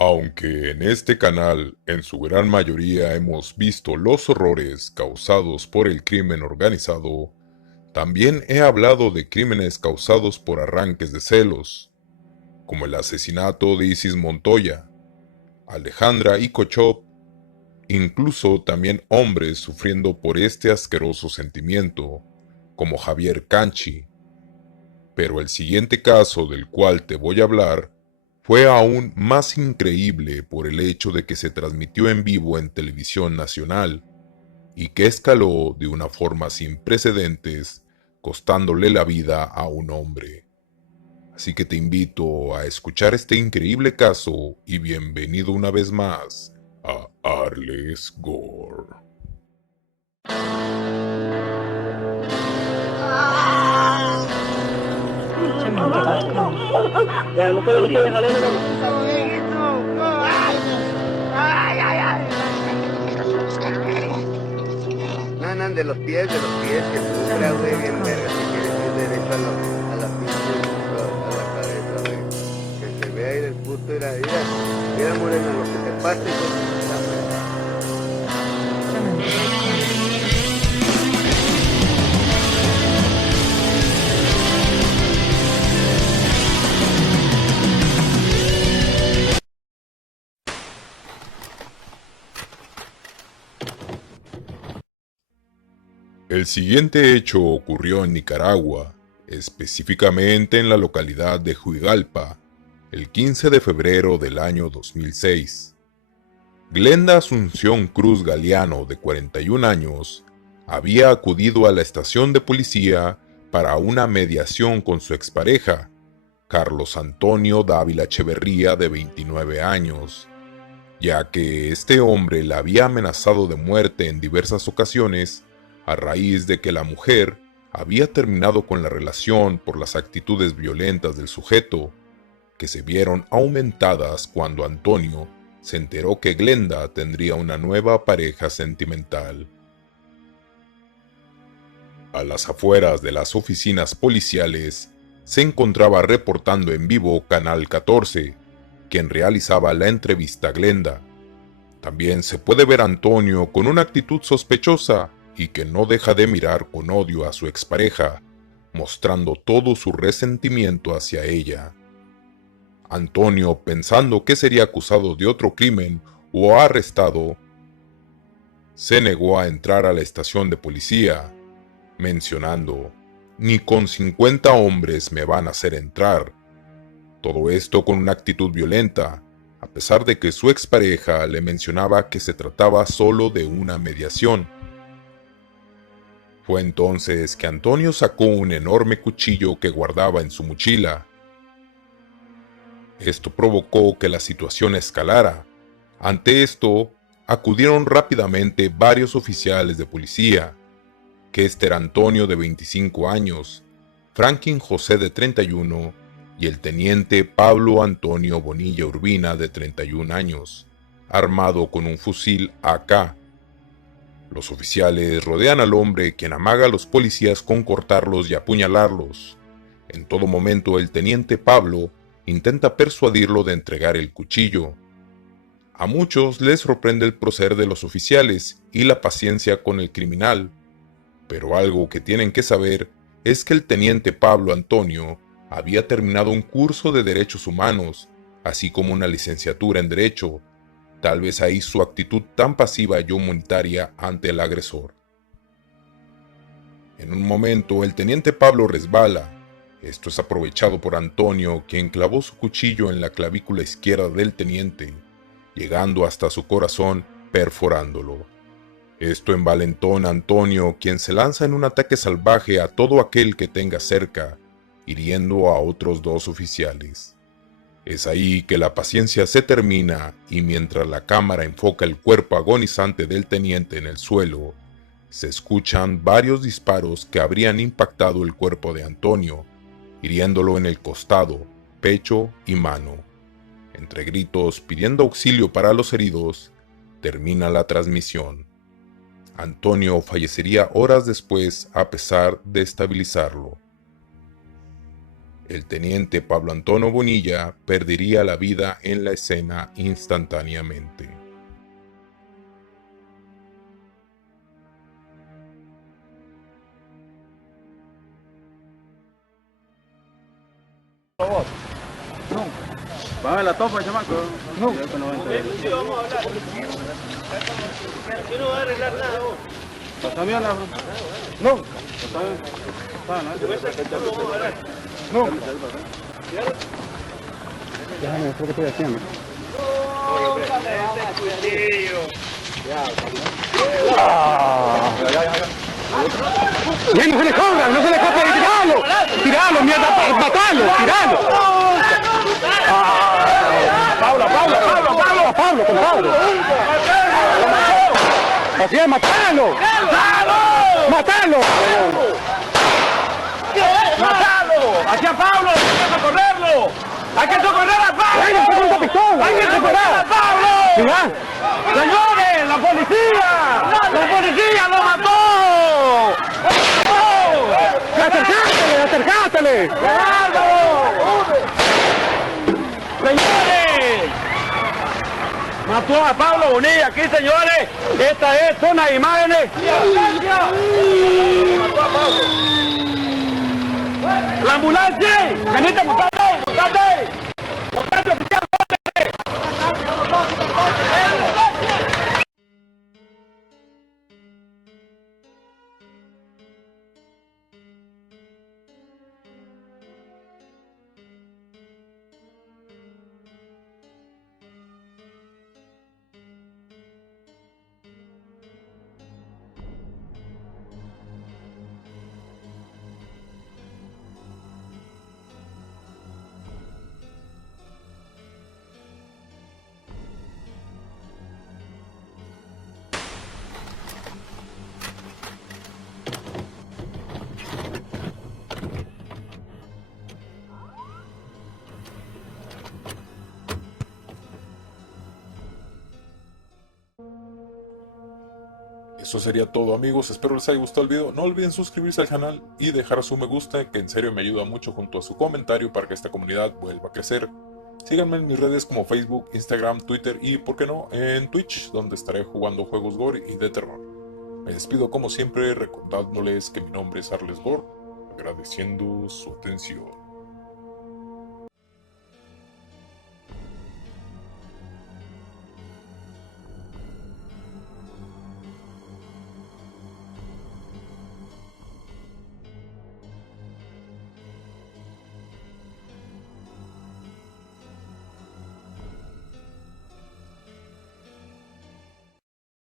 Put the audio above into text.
Aunque en este canal en su gran mayoría hemos visto los horrores causados por el crimen organizado, también he hablado de crímenes causados por arranques de celos, como el asesinato de Isis Montoya, Alejandra Icochop, incluso también hombres sufriendo por este asqueroso sentimiento, como Javier Canchi. Pero el siguiente caso del cual te voy a hablar fue aún más increíble por el hecho de que se transmitió en vivo en televisión nacional y que escaló de una forma sin precedentes, costándole la vida a un hombre. Así que te invito a escuchar este increíble caso y bienvenido una vez más a Arles Gore. No andan de los pies, que sufra, güey, bien verga, si quieres ir derecho a la pinche, a la cabeza, güey. Que se vea ahí del puto, mira, Moreno, lo que te pase, hijo de puta madre. El siguiente hecho ocurrió en Nicaragua, específicamente en la localidad de Juigalpa, el 15 de febrero del año 2006. Glenda Asunción Cruz Galeano, de 41 años, había acudido a la estación de policía para una mediación con su expareja, Carlos Antonio Dávila Echeverría, de 29 años, ya que este hombre la había amenazado de muerte en diversas ocasiones a raíz de que la mujer había terminado con la relación por las actitudes violentas del sujeto, que se vieron aumentadas cuando Antonio se enteró que Glenda tendría una nueva pareja sentimental. A las afueras de las oficinas policiales se encontraba reportando en vivo Canal 14, quien realizaba la entrevista a Glenda. También se puede ver a Antonio con una actitud sospechosa y que no deja de mirar con odio a su expareja, mostrando todo su resentimiento hacia ella. Antonio, pensando que sería acusado de otro crimen o arrestado, se negó a entrar a la estación de policía, mencionando: "Ni con 50 hombres me van a hacer entrar". Todo esto con una actitud violenta, a pesar de que su expareja le mencionaba que se trataba solo de una mediación. Fue entonces que Antonio sacó un enorme cuchillo que guardaba en su mochila. Esto provocó que la situación escalara. Ante esto, acudieron rápidamente varios oficiales de policía: Kester Antonio, de 25 años, Franklin José, de 31, y el teniente Pablo Antonio Bonilla Urbina, de 31 años, armado con un fusil AK. Los oficiales rodean al hombre, quien amaga a los policías con cortarlos y apuñalarlos. En todo momento el teniente Pablo intenta persuadirlo de entregar el cuchillo. A muchos les sorprende el proceder de los oficiales y la paciencia con el criminal, pero algo que tienen que saber es que el teniente Pablo Antonio había terminado un curso de Derechos Humanos, así como una licenciatura en Derecho. Tal vez ahí su actitud tan pasiva y humanitaria ante el agresor. En un momento el teniente Pablo resbala. Esto es aprovechado por Antonio, quien clavó su cuchillo en la clavícula izquierda del teniente, llegando hasta su corazón, perforándolo. Esto envalentona a Antonio, quien se lanza en un ataque salvaje a todo aquel que tenga cerca, hiriendo a otros 2 oficiales. Es ahí que la paciencia se termina y mientras la cámara enfoca el cuerpo agonizante del teniente en el suelo, se escuchan varios disparos que habrían impactado el cuerpo de Antonio, hiriéndolo en el costado, pecho y mano. Entre gritos pidiendo auxilio para los heridos, termina la transmisión. Antonio fallecería horas después a pesar de estabilizarlo. El teniente Pablo Antonio Bonilla perdería la vida en la escena instantáneamente. Bájame la topa, chamaco. No. Sí, vamos a hablar. Aquí no va a arreglar nada vos. ¿Está bien la... No. ¿Está bien? No. Déjame ver lo que estoy haciendo. ¡No se le cobra! ¡No se le copia! ¡Tiralo! ¡Tiralo, mierda! ¡Matalo! ¡Tiralo! Pablo, compadre. Así es, matalo. ¡Matalo! ¡Aquí a Pablo! ¡Hay que socorrerlo! ¡Hay que socorrer a Pablo! ¡Hay que socorrer a Pablo! ¡Mira! ¡Señores! ¡La policía! ¡La policía lo mató! ¡Acércatele! ¡Señores! Mató a Pablo Bonilla aquí, señores. Estas son las imágenes. Mató a Pablo. ¡La ambulancia! ¡Venite, muchachos! ¡Muchachos, oficial! Eso sería todo, amigos, espero les haya gustado el video. No olviden suscribirse al canal y dejar su me gusta, que en serio me ayuda mucho, junto a su comentario, para que esta comunidad vuelva a crecer. Síganme en mis redes como Facebook, Instagram, Twitter y, por qué no, en Twitch, donde estaré jugando juegos gore y de terror. Me despido como siempre recordándoles que mi nombre es Arles Gore, agradeciendo su atención.